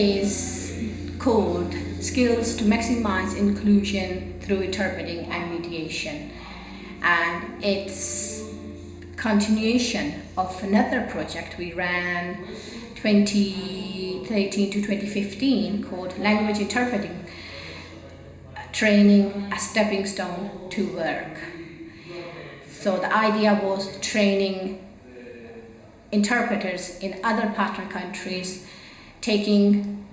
is called Skills to Maximize Inclusion Through Interpreting and Mediation, and it's continuation of another project we ran 2013 to 2015 called Language Interpreting Training, a Stepping Stone to Work. So the idea was training interpreters in other partner countries, taking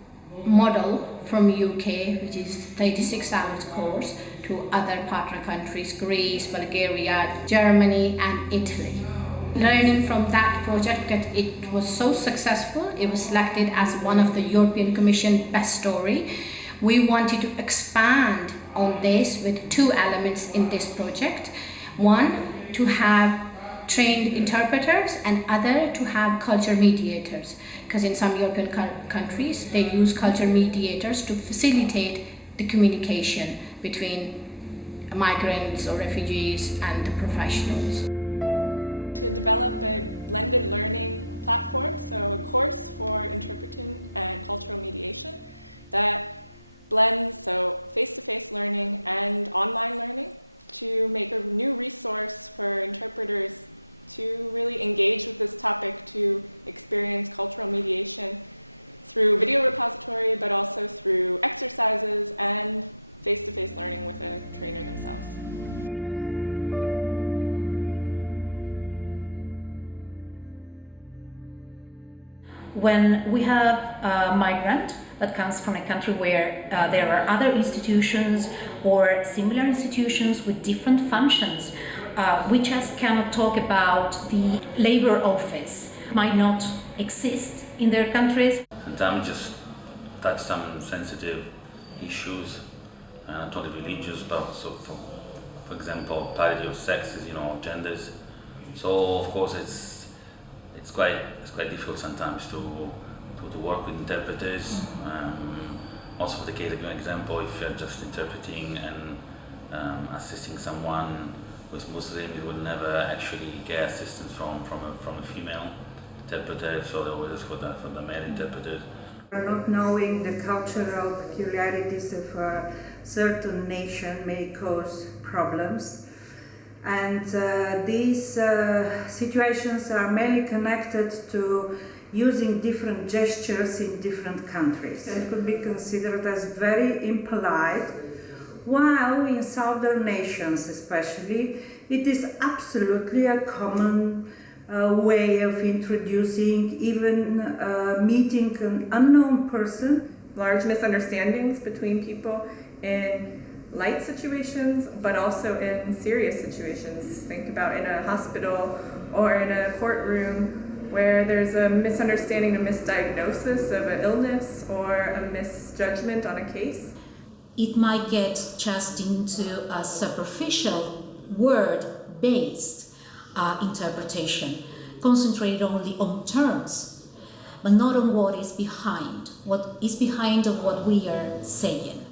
model from UK, which is 36 hours course, to other partner countries, Greece, Bulgaria, Germany and Italy. Learning from that project, it was so successful, it was selected as one of the European Commission Best Story. We wanted to expand on this with two elements in this project. One, to have trained interpreters, and other to have culture mediators, because in some European countries they use culture mediators to facilitate the communication between migrants or refugees and the professionals. To develop a blended learning platform, so a course for interpreting and cultural mediation that blends face-to-face learning and online learning to make a new resource for interpreters to really engage with this topic, to experience cultural mediation through video repository, but also through exercises and face-to-face learning with a trainer themselves. When we have a migrant that comes from a country where there are other institutions or similar institutions with different functions, we just cannot talk about the labor office. It might not exist in their countries. Sometimes just touch some sensitive issues, not only religious, but also, for example, parity of sexes, genders. So of course it's quite difficult sometimes to work with interpreters. Also, for the case of an example, if you're just interpreting and assisting someone who's Muslim, you would never actually get assistance from a female interpreter, so they always ask for the male interpreter. Not knowing the cultural peculiarities of a certain nation may cause problems. And these situations are mainly connected to using different gestures in different countries. It could be considered as very impolite, while in southern nations especially, it is absolutely a common way of introducing, even meeting an unknown person. Large misunderstandings between people in light situations, but also in serious situations. Think about in a hospital or in a courtroom where there's a misunderstanding, a misdiagnosis of an illness or a misjudgment on a case. It might get just into a superficial word-based interpretation, concentrated only on terms, but not on what is behind of what we are saying.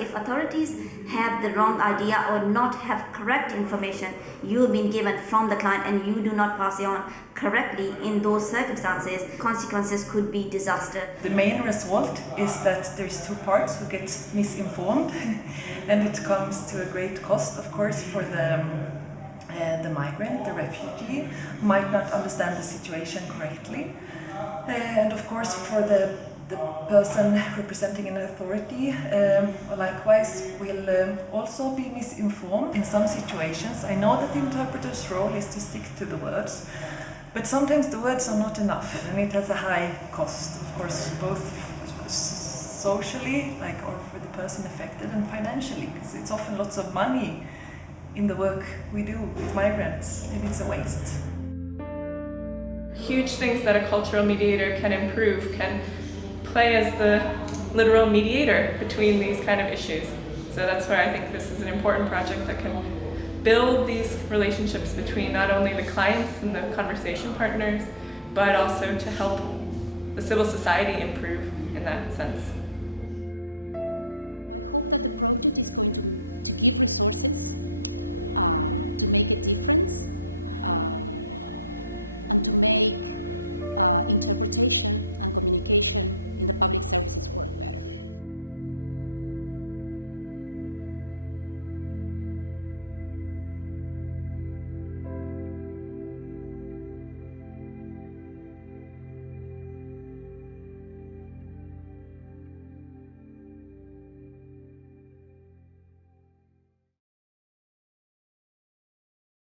If authorities have the wrong idea or not have correct information you've been given from the client and you do not pass it on correctly in those circumstances, consequences could be disaster. The main result is that there's two parts who get misinformed and it comes to a great cost, of course, for the migrant, the refugee, who might not understand the situation correctly. And of course for the person representing an authority likewise will also be misinformed in some situations. I know that the interpreter's role is to stick to the words, but sometimes the words are not enough and it has a high cost, of course, both socially, or for the person affected, and financially, because it's often lots of money in the work we do with migrants and it's a waste. Huge things that a cultural mediator can improve can play as the literal mediator between these kind of issues. So that's why I think this is an important project that can build these relationships between not only the clients and the conversation partners, but also to help the civil society improve in that sense. I hope that the project is going to give resources to make a difference and to make interpretation and communication in the public services work better.